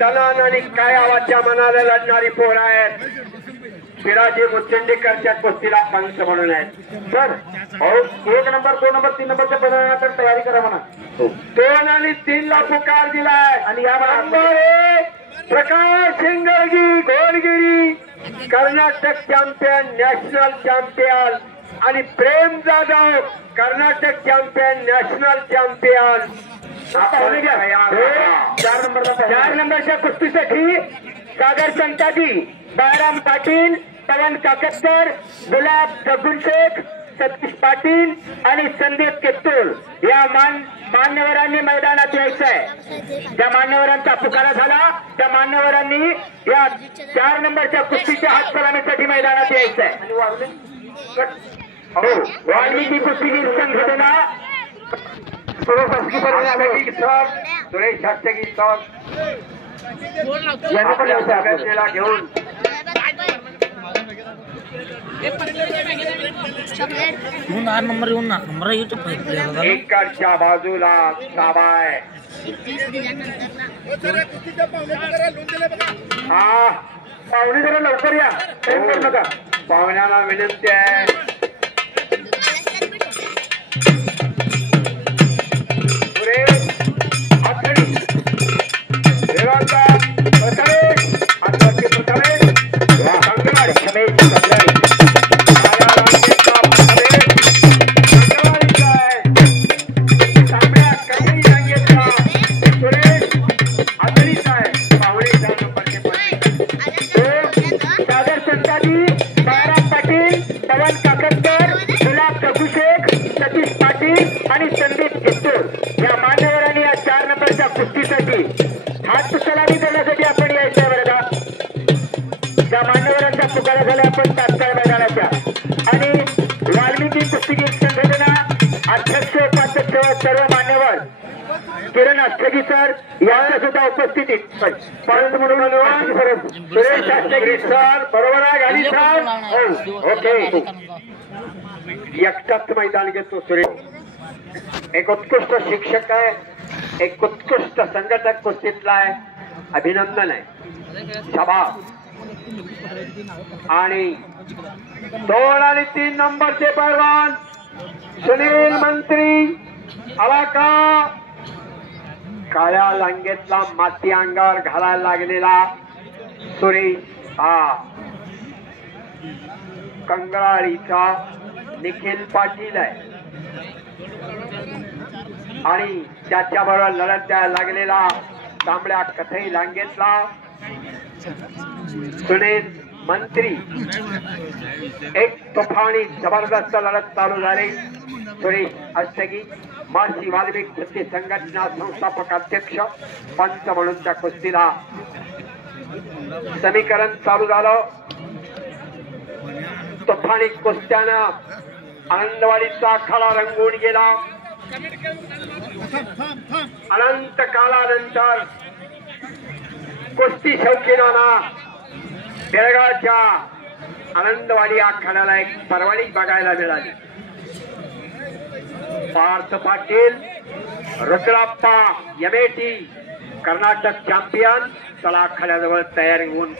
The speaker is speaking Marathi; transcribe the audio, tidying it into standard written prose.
तनान आणि काय आवाजच्या मनाला लढणारी पोर आहेत. शिराजी मुचंडीकरच्या कुस्तीला पंच म्हणून आहेत. सर 1 नंबर 2 नंबर 3 नंबरच्या पदावर तयारी करा म्हणा. 2 आणि 3 ला पुकार दिलाय. आणि या number 1 Prakash Shingalgi Golgiri Karnataka champion national champion आणि Prem Jadhav Karnataka champion national champion. 4 नंबरच्या कुस्तीसाठी सागर संताजी बाळाराम पाटील पवन काकतकर गुलाब दगुलशेख सतीश पाटील आणि संदीप कित्तूर या मान्यवरांनी मैदानात यायचं आहे. ज्या मान्यवरांचा पुकारा झाला त्या मान्यवरांनी या 4 नंबरच्या कुस्तीच्या हात सलामीसाठी मैदानात यायचं आहे. वाल्मिकी कुस्तीगीर संघटना सुरेश शास्त्री सर यांनी पण अभ्यासाला घेऊन नंबर येऊन ना नंबर युट्यूब इकडच्या बाजूला साबाय हा पाहुणे जरा लवकर या. नका पाहुण्याला विनंती आहे. आणि संदीप कित्तूर या मान्यवरांनी या 4 नंबरच्या कुस्तीसाठी हात सलामी करण्यासाठी आपण यायचं बरं का. त्या मान्यवरांच्या पुकारा झाल्या आपण तात्काळ मैदानाच्या. आणि वाल्मिकी कुस्तीगीर संघटना अध्यक्ष उपाध्यक्ष सर्व मान्यवर किरण अष्टगी सर यांच्या सुद्धा उपस्थितीत म्हणून सुरेश अष्टगी सर बरोबर आहे गाडी सर. ओके एकटाच मैदान घेतो सुरेश. एक उत्कृष्ट शिक्षक आहे, एक उत्कृष्ट संघटक कुस्तीतला आहे. अभिनंदन आहे. शाबास. आणि 2 आणि 3 नंबरचे पैलवान सुनील मंत्री आला का. काळ्या लांगेतला माती अंगावर घालायला लागलेला सुरेश हा कंगळाळीचा निखिल पाटील आहे. आणि त्याच्याबरोबर लढत द्यायला लागलेला तांबड्या कथई लांगेतला सुनील मंत्री. एक तुफानी जबरदस्त लढत चालू झाली. सुरेश अष्टगी महर्षी वाल्मिक कुस्ती संघटना संस्थापक अध्यक्ष पंच म्हणून त्या कुस्तीला समीकरण चालू झालं. तुफानी कुस्त्यानं आनंदवाडीचा आखाडा रंगून गेला. अनंत कालानंतर कुस्ती शौकीनांना बेळगावच्या आनंदवाडी आखाड्याला एक पर्वणी बघायला मिळाली. पार्थ पाटील रुद्राप्पा यमेटी कर्नाटक चॅम्पियन चला आखाड्याजवळ तयारी होऊन